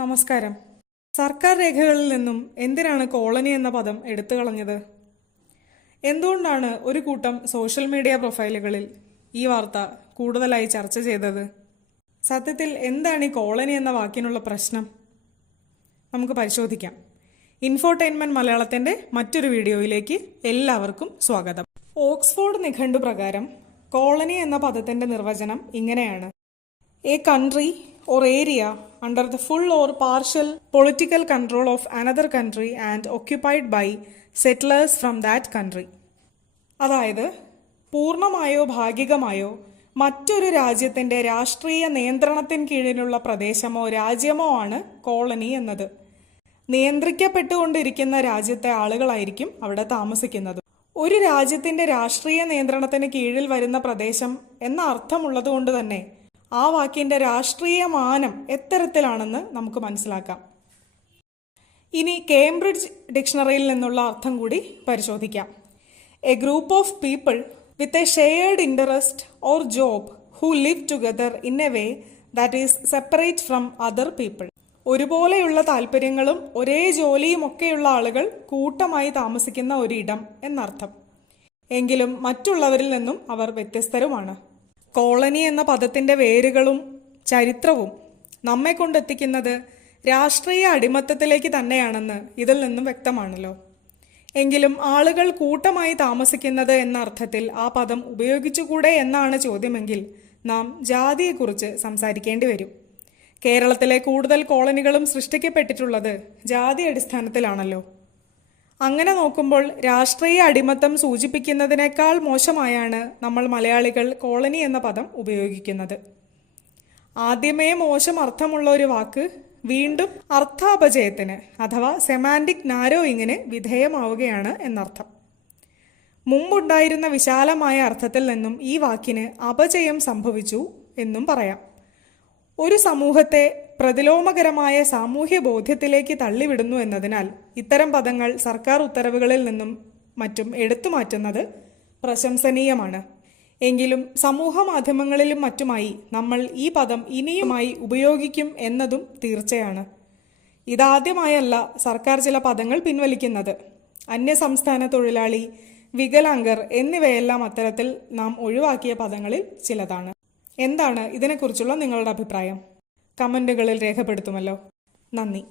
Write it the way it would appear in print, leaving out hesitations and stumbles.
നമസ്കാരം. സർക്കാർ രേഖകളിൽ നിന്നും എന്തിനാണ് കോളനി എന്ന പദം എടുത്തു കളഞ്ഞത്? എന്തുകൊണ്ടാണ് ഒരു കൂട്ടം സോഷ്യൽ മീഡിയ പ്രൊഫൈലുകളിൽ ഈ വാർത്ത കൂടുതലായി ചർച്ച ചെയ്തത്? സത്യത്തിൽ എന്താണ് ഈ കോളനി എന്ന വാക്കിനുള്ള പ്രശ്നം? നമുക്ക് പരിശോധിക്കാം. ഇൻഫോടൈൻമെന്റ് മലയാളത്തിന്റെ മറ്റൊരു വീഡിയോയിലേക്ക് എല്ലാവർക്കും സ്വാഗതം. ഓക്സ്ഫോർഡ് നിഘണ്ടു പ്രകാരം കോളനി എന്ന പദത്തിന്റെ നിർവചനം ഇങ്ങനെയാണ്: A country or area under the full or partial political control of another country and occupied by settlers from that country. അതായത് പൂർണ്ണമായോ ഭാഗികമായോ മറ്റൊരു രാജ്യത്തിന്റെ രാഷ്ട്രീയ നിയന്ത്രണത്തിന് കീഴിലുള്ള പ്രദേശമോ രാജ്യമോ ആണ് കോളനി എന്നത്. നിയന്ത്രിക്കപ്പെട്ടുകൊണ്ടിരിക്കുന്ന രാജ്യത്തെ ആളുകളായിരിക്കും അവിടെ താമസിക്കുന്നത്. ഒരു രാജ്യത്തിന്റെ രാഷ്ട്രീയ നിയന്ത്രണത്തിന് കീഴിൽ വരുന്ന പ്രദേശം എന്ന അർത്ഥമുള്ളതുകൊണ്ട് തന്നെ ആ വാക്കിന്റെ രാഷ്ട്രീയ മാനം എത്തരത്തിലാണെന്ന് നമുക്ക് മനസ്സിലാക്കാം. ഇനി കേംബ്രിഡ്ജ് ഡിക്ഷണറിയിൽ നിന്നുള്ള അർത്ഥം കൂടി പരിശോധിക്കാം. A group of people with a shared interest or job who live together in a way that is separate from other people. ഒരുപോലെയുള്ള താല്പര്യങ്ങളും ഒരേ ജോലിയും ഒക്കെയുള്ള ആളുകൾ കൂട്ടമായി താമസിക്കുന്ന ഒരിടം എന്നർത്ഥം. എങ്കിലും മറ്റുള്ളവരിൽ നിന്നും അവർ വ്യത്യസ്തരുമാണ്. കോളനി എന്ന പദത്തിന്റെ വേരുകളും ചരിത്രവും നമ്മെ കൊണ്ടെത്തിക്കുന്നത് രാഷ്ട്രീയ അടിമത്തത്തിലേക്ക് തന്നെയാണെന്ന് ഇതിൽ നിന്നും വ്യക്തമാണല്ലോ. എങ്കിലും ആളുകൾ കൂട്ടമായി താമസിക്കുന്നത് എന്ന അർത്ഥത്തിൽ ആ പദം ഉപയോഗിച്ചുകൂടെ എന്നാണ് ചോദ്യമെങ്കിൽ നാം ജാതിയെക്കുറിച്ച് സംസാരിക്കേണ്ടി വരും. കേരളത്തിലെ കൂടുതൽ കോളനികളും സൃഷ്ടിക്കപ്പെട്ടിട്ടുള്ളത് ജാതി അടിസ്ഥാനത്തിലാണല്ലോ. അങ്ങനെ നോക്കുമ്പോൾ രാഷ്ട്രീയ അടിമത്തം സൂചിപ്പിക്കുന്നതിനേക്കാൾ മോശമായാണ് നമ്മൾ മലയാളികൾ കോളനി എന്ന പദം ഉപയോഗിക്കുന്നത്. ആദ്യമേ മോശം അർത്ഥമുള്ള ഒരു വാക്ക് വീണ്ടും അർത്ഥാപചയത്തിന് അഥവാ സെമാൻറ്റിക് നാരോയിങ്ങിന് വിധേയമാവുകയാണ് എന്നർത്ഥം. മുമ്പുണ്ടായിരുന്ന വിശാലമായ അർത്ഥത്തിൽ നിന്നും ഈ വാക്കിന് അപചയം സംഭവിച്ചു എന്നും പറയാം. ഒരു സമൂഹത്തെ പ്രതിലോമകരമായ സാമൂഹ്യ ബോധ്യത്തിലേക്ക് തള്ളിവിടുന്നു എന്നതിനാൽ ഇത്തരം പദങ്ങൾ സർക്കാർ ഉത്തരവുകളിൽ നിന്നും മറ്റും എടുത്തുമാറ്റുന്നത് പ്രശംസനീയമാണ്. എങ്കിലും സമൂഹ മാധ്യമങ്ങളിലും മറ്റുമായി നമ്മൾ ഈ പദം ഇനിയുമായി ഉപയോഗിക്കും എന്നതും തീർച്ചയാണ്. ഇതാദ്യമായല്ല സർക്കാർ ചില പദങ്ങൾ പിൻവലിക്കുന്നത്. അന്യസംസ്ഥാന തൊഴിലാളി, വികലാംഗർ എന്നിവയെല്ലാം അത്തരത്തിൽ നാം ഒഴിവാക്കിയ പദങ്ങളിൽ ചിലതാണ്. എന്താണ് ഇതിനെക്കുറിച്ചുള്ള നിങ്ങളുടെ അഭിപ്രായം? കമന്റുകളിൽ രേഖപ്പെടുത്തുമല്ലോ. നന്ദി.